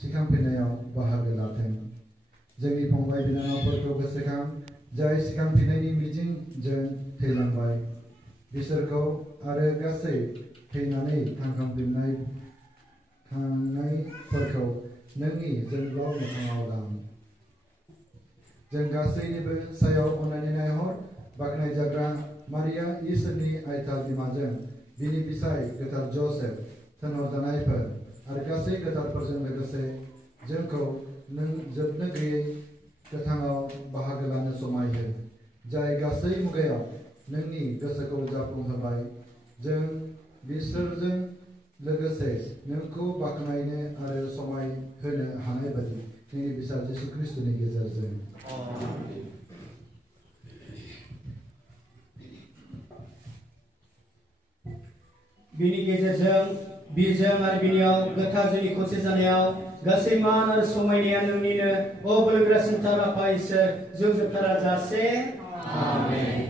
सिखांफिननायाव बाहागो लाथों। जोंनि फंबाय बिनानावफोरखौ गोसोखां जाय सिखांफिननायनि मिजिंजों थैलांबाय, बिसोरखौ आरो गासै थैनानै थांनायफोरखौ नोंनि जोंब्लाव मोखाङाव लां। जों गासैनिबो सायाव अननानै नायहर, बाख्नायजाग्रा मारिया इसोरनि आयथा बिमाजों बिनि बिसाय गोथार जसेफ, थोनहरजानायफोर आरो गासै गोथारफोरजों लोगोसे जोंखौ नों जोबनो गैयै गोथाङाव बाहागो लानो समाय हो, जाय गासै मुगायाव नोंनि गोसोखौ जाफुंहोबाय। जों बिसोरजों लोगोसे नोंखौ बाख्नायनो आरो समाय होनो हानाय बायदि नोंनि फिसा जिसु ख्रिस्टनि गेजेरजों। बिनि गेजेरजों बिजों आरो बिनियाव गोथार जोंनि खौसे जानायाव गासै मान आरो समायनाया नोंनिनो, अ बोलोगोरासिन आफा इसोर, जुग जोबथारा जासे आमेन।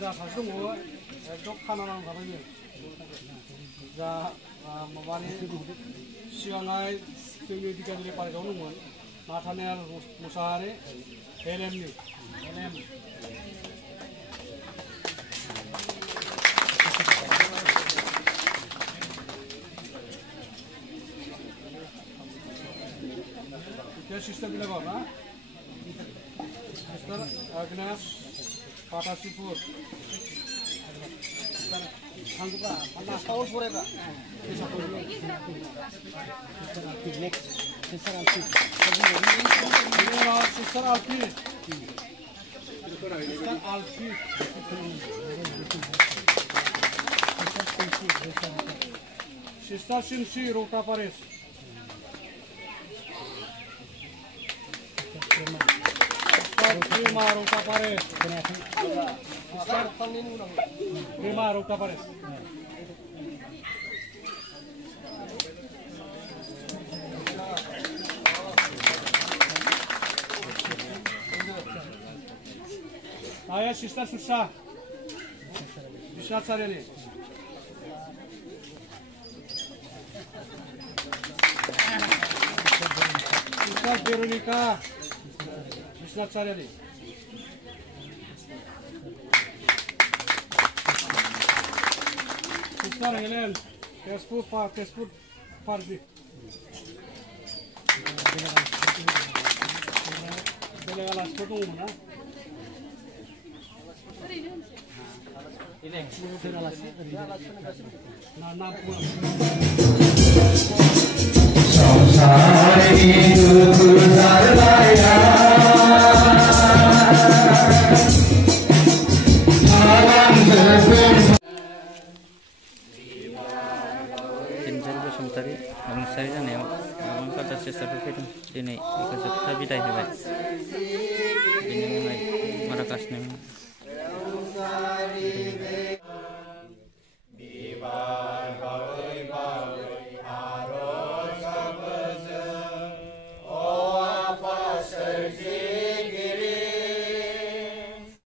जा सासे दङ एकदम खाना नांखाबाय बेयो जा माबानि सिगांहाय जोंनि दिगालिलि पार्कआव दंमोन नाथानेल मुसाहारि हेलेमनि सिस्टर बिलाबा ना sister आग्नेस Patasukur. Anggaplah, panas tahun sore tak? Next, Sister Alfi. Sister Alfi. Sister Alfi. Sister Shinshi Rota Paris. Prima Rota Paris. Prima Rota Paris. Ayah Sister Susah. Bisa cari ni. Sister Veronica. Bisa cari ni. Sister Helen, Facebook party. बेलेग आलासिफोर दङमोन ना नाम बसुमतारी रुंसारि जानायाव गोबां प्रटेस्टारफोर फैदों दिनै बेखौ जोबथा बिदाय होबाय बेनि उनाव माराकासनि